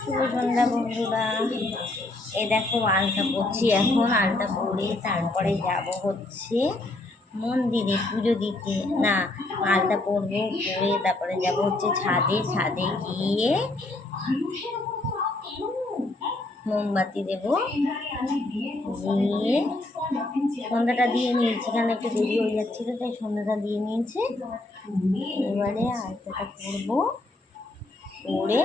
শুভ সন্ধ্যা বন্ধুরা। এ দেখো আলতা পরছি, এখন আলতা পরে তারপরে যাব হচ্ছে মন্দিরে পুজো দিতে। না, আলতা পরবো, পরে তারপরে যাব হচ্ছে ছাদে। ছাদে গিয়ে মোমবাতি দেব, দিয়ে সন্ধ্যাটা দিয়ে নিয়েছি, কারণ একটু দেরি হয়ে যাচ্ছিলো তাই সন্ধ্যাটা দিয়ে নিয়েছে। এবারে আলতাটা পরবো, পরে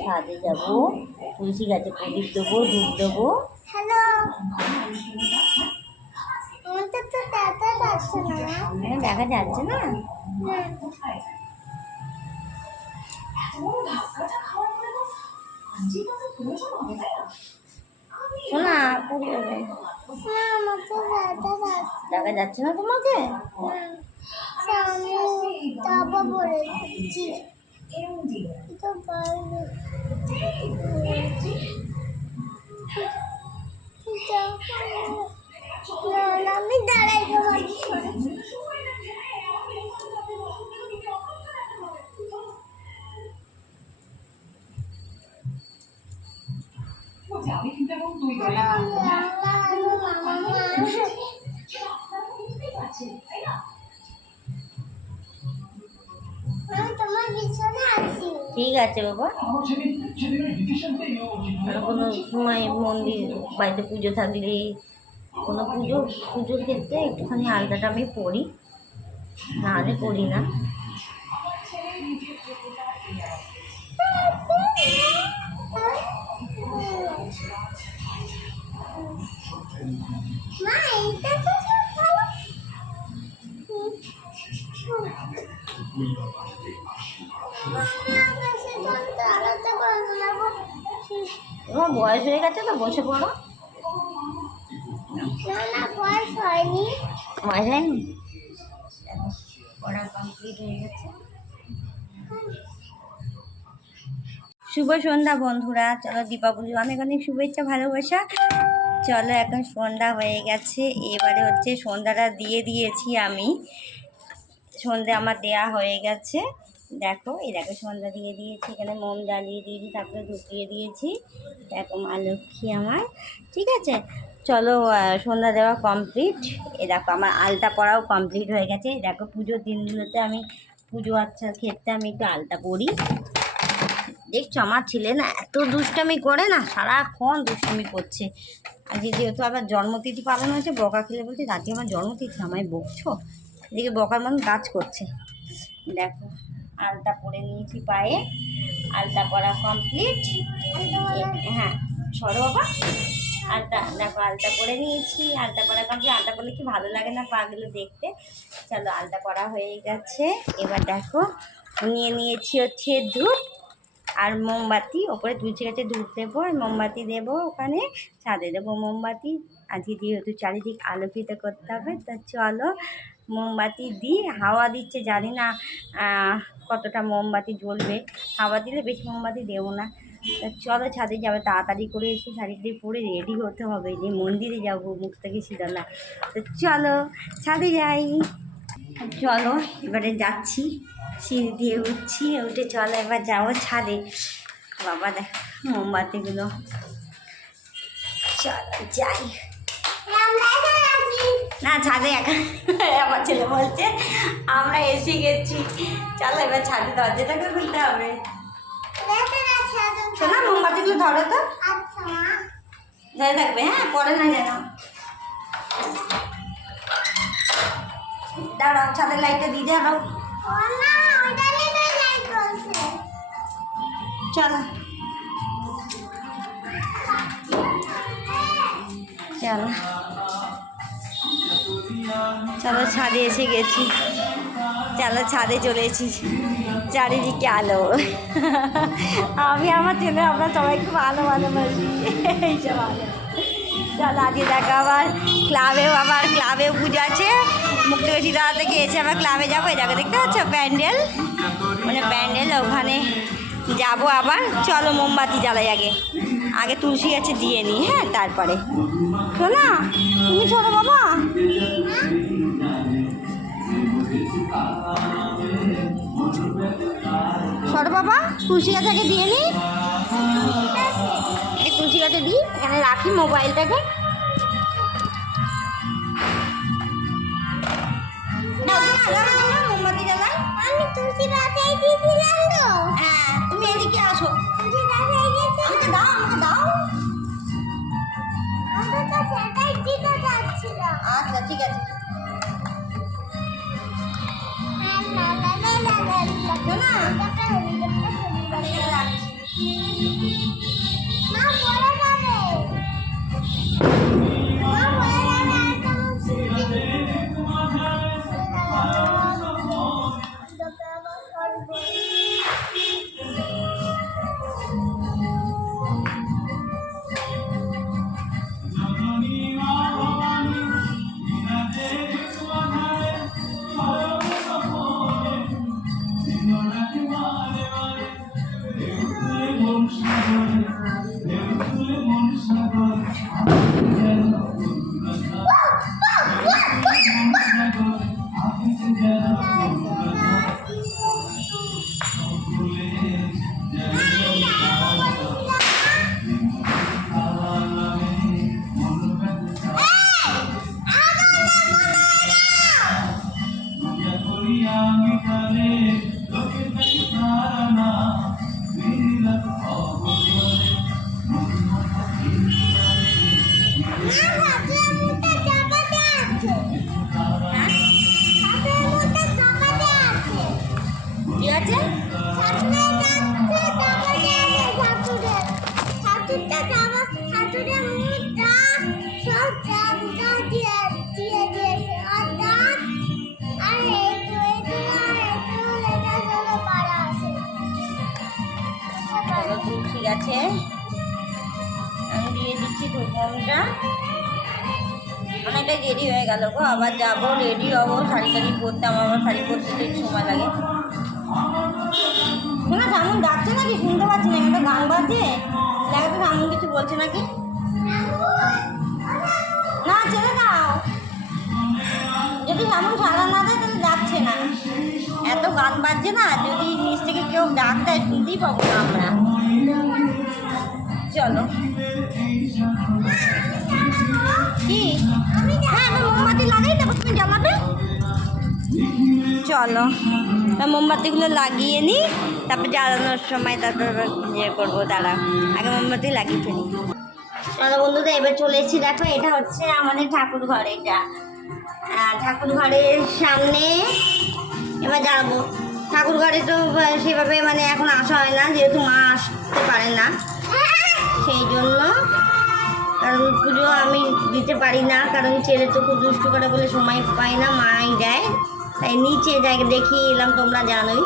ছাদে যাব, তুলসী গাছে প্রদীপ দেবো, ধূপ দেবো। হ্যালো, দেখা যাচ্ছে না। শোনা পড়ে যাবে, দেখা যাচ্ছে না তোমাকে। আমি দাঁড়াই ঠিক আছে বাবা। কোনো সময় মন্দির বাড়িতে পুজো থাকলে, কোনো পুজোর ক্ষেত্রে একটুখানি আলতাটা আমি পরি, নাহলে পরি না। তোমার বয়স হয়ে গেছে তো, বসে পড়ো। বয়স হয়নি, পড়া কমপ্লিট হয়ে গেছে। শুভ সন্ধ্যা বন্ধুরা, চলো দীপাবলি অনেক অনেক শুভেচ্ছা, ভালোবাসা। চলো এখন সন্ধ্যা হয়ে গেছে, এবারে হচ্ছে সন্ধ্যাটা দিয়ে দিয়েছি আমি। সন্ধ্যা আমার দেয়া হয়ে গেছে, দেখো এই দেখো সন্ধ্যা দিয়ে দিয়েছি, এখানে মোম জ্বালিয়ে দিয়েছি, তারপরে ঢুকিয়ে দিয়েছি। দেখো মা লক্ষ্মী আমার, ঠিক আছে। চলো সন্ধ্যা দেওয়া কমপ্লিট। এ দেখো আমার আলতা পরাও কমপ্লিট হয়ে গেছে। দেখো পুজোর দিনগুলোতে আমি পুজো আচ্ছার ক্ষেত্রে আমি একটু আলতা পরি। দেখছো আমার ছেলে না এত দুষ্টামি করে না, সারাক্ষণ দুষ্টামি করছে। আজকে যেহেতু আবার জন্মতিথি পালন হয়েছে, বকা খেলে বলছে দাদি আমার জন্মতিথি, আমায় বকছো। এদিকে বকার মন কাজ করছে। দেখো আলতা পরে নিয়েছি পায়ে, আলতা পরা কমপ্লিট। হ্যাঁ সরো বাবা, আলতা দেখো আলতা পরে নিয়েছি, আলতা পরা কমপ্লিট। আলতা পরলে কি ভালো লাগে না পাগুলো দেখতে। চলো আলতা পরা হয়ে গেছে, এবার দেখো নিয়ে নিয়েছি হচ্ছে ধূপ আর মোমবাতি। ওপরে তুলসী গাছে ধূপ দেবো আর মোমবাতি দেবো, ওখানে ছাদে দেবো মোমবাতি। আজকে যেহেতু চারিদিক আলোকিত করতে হবে, তো চলো মোমবাতি দিই। হাওয়া দিচ্ছে, জানি না কতটা মোমবাতি জ্বলবে। হাওয়া দিলে বেশি মোমবাতি দেবো না। তা চলো ছাদে যাবে, তাড়াতাড়ি করে এসে শাড়িটি পরে রেডি হতে হবে, যে মন্দিরে যাবো, মুখ থেকে সিঁদুর। তো চলো ছাদে যাই। চলো এবারে যাচ্ছি, সিঁড়ি দিয়ে উঠছি, উঠে চলো এবার যাবো ছাদে। বাবা দেখ মোমবাতিগুলো, চলো যাই। না ছাদে একা, আমার ছেলে বলছে আমরা এসে গেছি। চলো এবার ছাদে দরজাটাকে খুলতে হবে। শোনা মোমবাতিগুলো ধরো তো, ধরে থাকবে, হ্যাঁ পরে না যেন। দাঁড়াও ছাদের লাইটটা দিয়ে দাঁড়াও। চলো চলো চলো ছাদে এসে গেছি। চলো ছাদে চলে এসেছি, চারিদিকে আলো। আমি আমার ছেলে আমরা সবাই খুব ভালোবাসি এইসব আলো। চলো আজকে দেখা আবার ক্লাবেও পুজো আছে। মুক্তবেশী দাদা থেকে এসে আবার ক্লাবে যাবো। এই জায়গা দেখতে পাচ্ছ প্যান্ডেল, মানে প্যান্ডেল, ওখানে যাবো আবার। চলো মোমবাতি জ্বালাই, আগে তুলসী গাছে দিয়ে নিই, হ্যাঁ তারপরে। শোনা তুমি শোনো বাবা, ধরো বাবা, তুলসী গাছটাকে দিয়ে নি, এই তুলসী গাছে দিই, এখানে রাখি মোবাইলটাকে। মোমবাতি জ্বালাই, আমি তুলসী গাছেই দিয়েছিলাম তো। হ্যাঁ, তুমি এদিকে আসো, তুলসী গাছেই দিয়েছি, আমাকে দাও, আমাকে দাও। আমার কাছে এটাই দিতে যাচ্ছিল। আচ্ছা ঠিক আছে। ঠিক আছে, আমি দিয়ে দিচ্ছি ধূপটা। অনেকটাই দেরি হয়ে গেল গো, আবার যাবো, রেডি হবো, শাড়ি টাড়ি পরতে, আমার আবার শাড়ি পরতে তো একটু সময় লাগে। শোনা সামন ডাকছে নাকি, শুনতে পাচ্ছি না, একটা গান বাজছে, দেখো তো সামন কিছু বলছে নাকি। না ছেড়ে দাও, যদি সামন সাড়া না দেয় তাহলে ডাকছে না, এত গান বাজছে না, যদি নিচ থেকে কেউ ডাক দেয় শুনতেই পাবো না আমরা। চলো কি, হ্যাঁ আমি মোমবাতি লাগাই, তারপর তুমি জ্বালাবে। চলো মোমবাতিগুলো লাগিয়ে নিই, তারপর জ্বালানোর সময় তারপর ইয়ে করবো, দাঁড়া আগে মোমবাতি লাগিয়ে ফেলি। চলো বন্ধুদের এবার চলে এসেছি, দেখো এটা হচ্ছে আমাদের ঠাকুর ঘর, এটা ঠাকুর ঘরের সামনে এবার যাবো। ঠাকুর ঘরে তো সেভাবে মানে এখন আসা হয় না, যেহেতু মা আসতে পারে না, সেই জন্য, কারণ পুজো আমি দিতে পারি না, কারণ ছেলে তো খুব দুষ্টু করে বলে সময় পাই না, মাই দেয়, তাই নিচে দেখিয়ে এলাম, তোমরা জানোই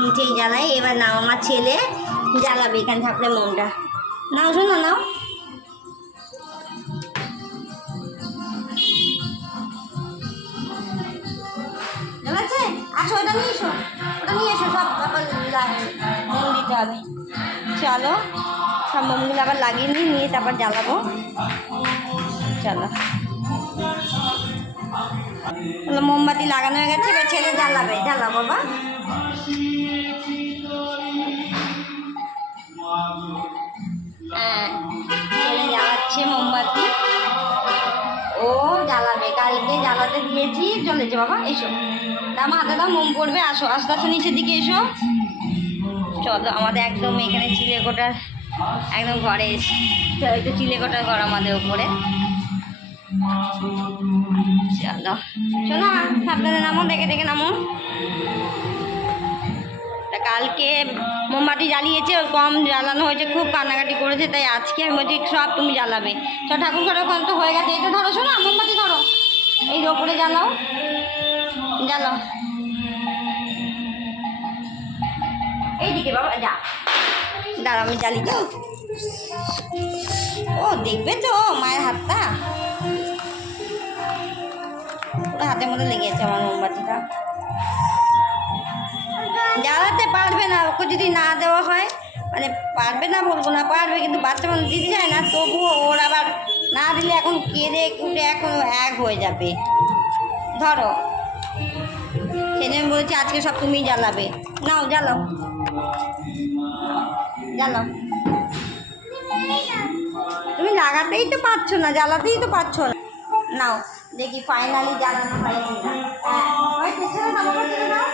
নিচেই জ্বালাই। এবার নাও আমার ছেলে জ্বালাবে এখানে ঠাকুরের মনটা, নাও শোনো নাও। জ্বালাচ্ছে, আসো ওটা নিয়ে এসো, ওটা নিয়ে এসো, সব আবার মন দিতে হবে। চলো সব মোমগুলো আবার লাগিয়ে নিয়ে তারপর জ্বালাবো। চলো মোমবাতি লাগানো হয়ে গেছে, এবার ছেলে জ্বালাবে, জ্বালাও বাবা। হ্যাঁ ছেলে জ্বালাচ্ছে মোমবাতি, ও জ্বালাবে, কালকে জ্বালাতে দিয়েছি, চলেছে বাবা, এসো আমার হাতে দাও, মোম পড়বে, আসো আস্তে আস্তে নিচের দিকে এসো। চলো আমাদের একদম এখানে চিলেকোটার একদম ঘরে এসে, একটু চিলেকোটার ঘর আমাদের উপরে। চলো শোনো সাবধানে নামো, দেখে দেখে নামো। তা কালকে মোমবাতি জ্বালিয়েছে, ওর কম জ্বালানো হয়েছে, খুব কান্নাকাটি করেছে, তাই আজকে আমি বলছি সব তুমি জ্বালাবে। সব ঠাকুর ঘরের ওখানে তো হয়ে গেছে, এটা ধরো, শোনো মোমবাতি ধরো, এই ওপরে জ্বালাও, জ্বালাও এইদিকে বাবা, যা দাঁড়া আমি জ্বালি তো। ও দেখবে তো মায়ের হাতটা, পুরো হাতের মধ্যে লেগে গেছে আমার মোমবাতিটা। জ্বালাতে পারবে না, ওকে যদি না দেওয়া হয়, মানে পারবে না বলবো না, পারবে, কিন্তু বাচ্চা মানুষ দিতে যায় না, তবুও ওর আবার না দিলে এখন কেঁদে কুটে এখন এক হয়ে যাবে। ধরো সেই জন্য বলেছি আজকে সব তুমি জ্বালাবে, নাও জ্বালাও। জ্বালাও। তুমি লাগাতেই তো পারছো না, জ্বালাতেই তো পারছো না। নাও দেখি ফাইনালি জ্বালানো হয় কিনা। হ্যাঁ হয়তো, ছেড়ে দাও বাবা, ছেড়ে দাও,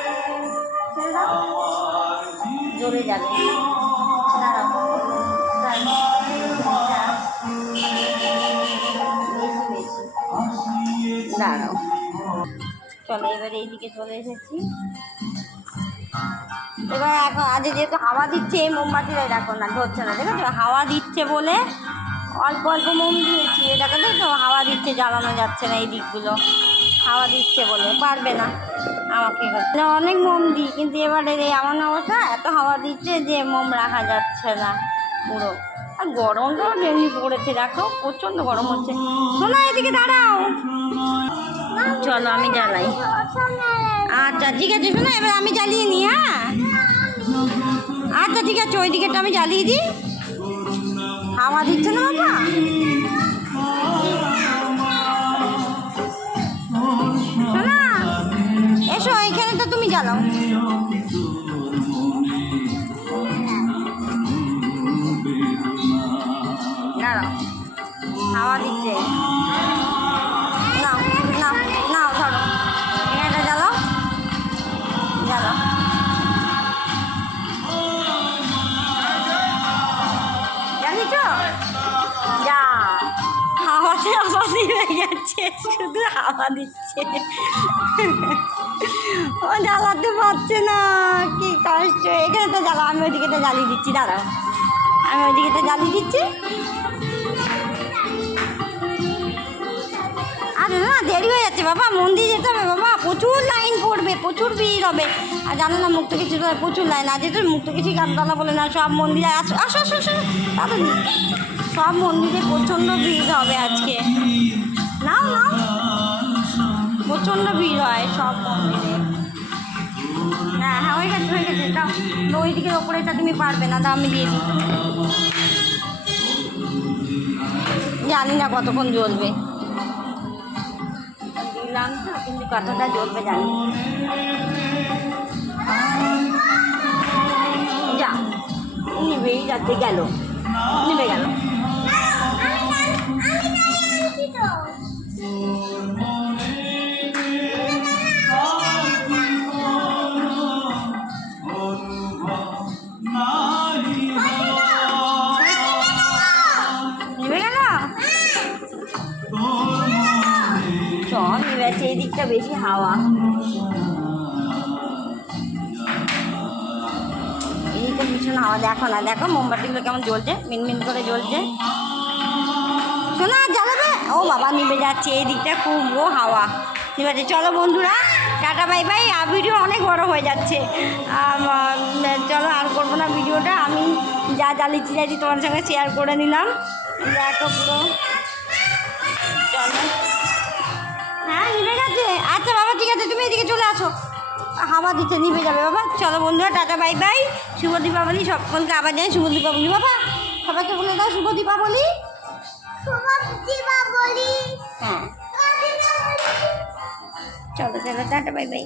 ছেড়ে দাও, জ্বলে যাবে। দাঁড়াও, দাঁড়াও, চলো এবারে এইদিকে চলে এসেছি। এবার এখন আজ যেহেতু হাওয়া দিচ্ছে, এই মোমবাতিটা দেখো না ধরছে না, দেখো তো হাওয়া দিচ্ছে বলে অল্প অল্প মোম দিয়েছি। এটাকে দেখো হাওয়া দিচ্ছে, জ্বালানো যাচ্ছে না এই দিকগুলো, হাওয়া দিচ্ছে বলে পারবে না আমাকে। অনেক মোম দিই, কিন্তু এবারে এই এমন অবস্থা, এত হাওয়া দিচ্ছে যে মোম রাখা যাচ্ছে না পুরো। আর গরমটাও যেমনি পড়েছে দেখো, প্রচণ্ড গরম হচ্ছে। শোনো এদিকে দাঁড়াও, চলো আমি জ্বালাই। আচ্ছা ঠিক আছে, শোনো এবার আমি জ্বালিয়ে নিই। হ্যাঁ আচ্ছা ঠিক আছে, ওই দিকেটা আমি জ্বালিয়ে দিই। হাওয়া দিচ্ছে না বাবা। শোনা এসো, এইখানে তো তুমি জ্বালাও। দাঁড়াও, হাওয়া দিচ্ছে। নাও নাও নাও, ধরো এখানটা জ্বালাও, জ্বালাও। জানিস যা, হাওয়াতে হাওয়া দিয়ে গেছে, শুধু হাওয়া দিচ্ছে, ও জ্বালাতে পারছে না, কি কষ্ট। এখানে তো জ্বালাও, আমি ওইদিকে তো জ্বালিয়ে দিচ্ছি, দাঁড়াও আমি ওইদিকে তো জ্বালিয়ে দিচ্ছি। আরে না দেরি হয়ে যাচ্ছে বাবা, মন্দির যেতে হবে বাবা, প্রচুর লাইন পড়বে, প্রচুর ভিড় হবে। আর জানো না মুক্ত কিছু প্রচুর লাইন, আজ যেহেতু মুক্ত কিছু গানতলা বলে না, সব মন্দিরে আসো আসো আসো আসো তাড়াতাড়ি, সব মন্দিরে প্রচণ্ড ভিড় হবে আজকে। নাও নাও, প্রচণ্ড ভিড় হয় সব মন্দিরে। হ্যাঁ হ্যাঁ হয়ে গেছে, হয়ে গেছে, দাও ওই দিকের ওপরেটা তুমি পারবে না, দাও আমি দিয়ে দিই। জানি না কতক্ষণ জ্বলবে, দিলাম তো, কিন্তু কতটা জ্বলবে জানি। যা নিবেই যাচ্ছে, গেল নিবে গেল। নিবে গেল, চল নিবেছে, এই দিকটা বেশি হাওয়া, এইদিকটা ভীষণ হাওয়া। দেখো না, দেখো মোমবাতিগুলো কেমন জ্বলছে, মিনমিন করে জ্বলছে। শোনা জ্বালাবে, ও বাবা নিভে যাচ্ছে, এই দিকটা খুব ও হাওয়া নিভে। চলো বন্ধুরা টাটা বাই বাই। ভিডিও অনেক বড় হয়ে যাচ্ছে, চলো আর করবো না ভিডিওটা। আমি যা জ্বালিয়েছি যাচ্ছি তোমার সঙ্গে শেয়ার করে নিলাম, দেখো পুরো। চলো হ্যাঁ নিভে গেছে, আচ্ছা বাবা ঠিক আছে, তুমি এদিকে চলে আসো, হাওয়া দিতে নিভে যাবে বাবা। চলো বন্ধুরা টাটা বাই বাই, শুভ দীপাবলি সকলকে। আবার যাই শুভ দীপাবলি বাবা, সবাইকে বলে দাও শুভ দীপাবলি। হ্যাঁ চলো চলো টাটা বাই বাই।